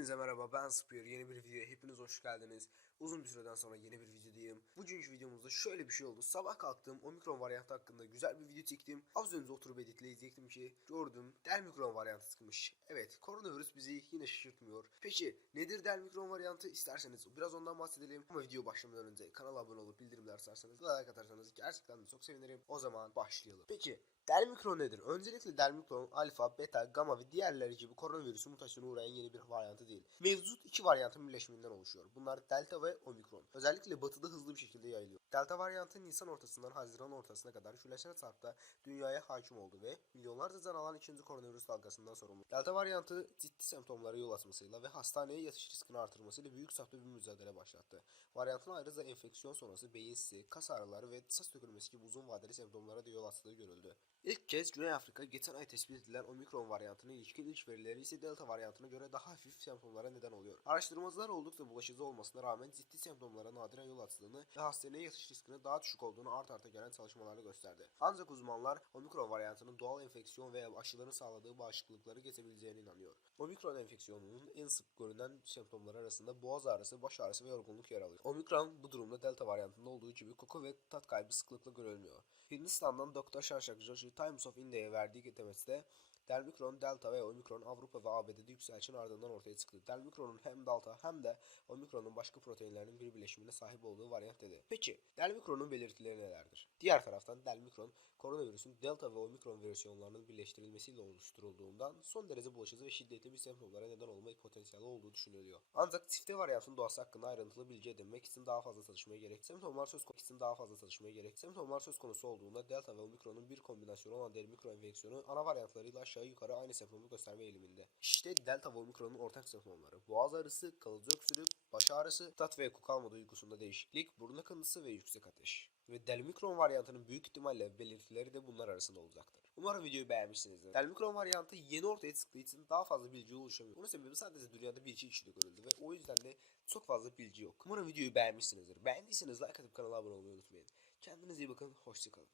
Hepinize merhaba ben Spear yeni bir videoya hepiniz hoş geldiniz. Uzun bir süreden sonra yeni bir videodayım Bugünkü videomuzda şöyle bir şey oldu Sabah kalktım omikron varyantı hakkında güzel bir video çektim Az önce oturup editleyecektim ki Gördüm delmikron varyantı çıkmış Evet koronavirüs bizi yine şaşırtmıyor Peki nedir delmikron varyantı isterseniz biraz ondan bahsedelim Ama video başlamadan önce kanala abone olup bildirimler açarsanız like atarsanız gerçekten de çok sevinirim O zaman başlayalım Peki Delmikron nedir? Öncelikle delmikron alfa, beta, gamma ve diğerleri gibi koronavirüsü mutasyona uğrayan yeni bir varyantı değil. Mevcut iki varyantın birleşiminden oluşuyor. Bunlar delta ve omikron. Özellikle batıda hızlı bir şekilde yayılıyor. Delta varyantı Nisan ortasından Haziran ortasına kadar küresel çapta dünyaya hakim oldu ve milyonlarca can alan ikinci koronavirüs dalgasından sorumlu. Delta varyantı ciddi semptomlara yol açmasıyla ve hastaneye yatış riskini artırmasıyla büyük çapta bir mücadele başlattı. Varyantın ayrıca enfeksiyon sonrası beyin sisi, kas ağrıları ve saç dökülmesi gibi uzun vadeli semptomlara da yol açtığı görüldü. İlk kez Güney Afrika geçen ay tespit edilen omikron varyantına ilişkin ilk verileri ise delta varyantına göre daha hafif semptomlara neden oluyor. Araştırmacılar oldukça bulaşıcı olmasına rağmen ciddi semptomlara nadiren yol açtığını ve hastaneye yatış riskinin daha düşük olduğunu art arta gelen çalışmalarla gösterdi. Ancak uzmanlar omikron varyantının doğal enfeksiyon veya aşıların sağladığı bağışıklıkları geçebileceğine inanıyor. Omikron enfeksiyonunun en sık görünen semptomları arasında boğaz ağrısı, baş ağrısı ve yorgunluk yer alıyor. Omikron bu durumda delta varyantında olduğu gibi koku ve tat kaybı sıklıkla görülmüyor. Hindistan'dan Dr. Shanshak Joshi Times of India'ya verdiği demecide Delmikron, Delta ve Omikron Avrupa ve ABD'de yükselişin ardından ortaya çıktı. Delmikron'un hem Delta hem de Omikron'un başka proteinlerinin bir birleşimine sahip olduğu varyant dedi. Peki, Delmikron'un belirtileri nelerdir? Diğer taraftan Delmikron, koronavirüsün Delta ve Omikron versiyonlarının birleştirilmesiyle oluşturulduğundan son derece bulaşıcı ve şiddetli bir semptomlara neden olma potansiyeli olduğu düşünülüyor. Ancak çifte varyantın doğası hakkında ayrıntılı bilgi edinmek için daha fazla çalışmaya gerek. Semptomlar söz konusu daha fazla çalışmaya gerek. Semptomlar söz konusu olduğunda Delta ve Omikron'un bir kombinasyonu olan Delmikron enfeksiyonu ana varyantlarıyla aşağı yukarı aynı semptomu gösterme eğiliminde. İşte Delta ve Omikron'un ortak semptomları. Boğaz ağrısı, kalıcı öksürük, baş ağrısı, tat ve koku alma duygusunda değişiklik, burun akıntısı ve yüksek ateş. Ve Delmikron varyantının büyük ihtimalle belirtileri de bunlar arasında olacaktır. Umarım videoyu beğenmişsinizdir. Delmikron varyantı yeni ortaya çıktığı için daha fazla bilgi ulaşamıyor. Bunun sebebi sadece dünyada bir iki kişide görüldü ve o yüzden de çok fazla bilgi yok. Umarım videoyu beğenmişsinizdir. Beğendiyseniz like atıp kanala abone olmayı unutmayın. Kendinize iyi bakın, hoşçakalın.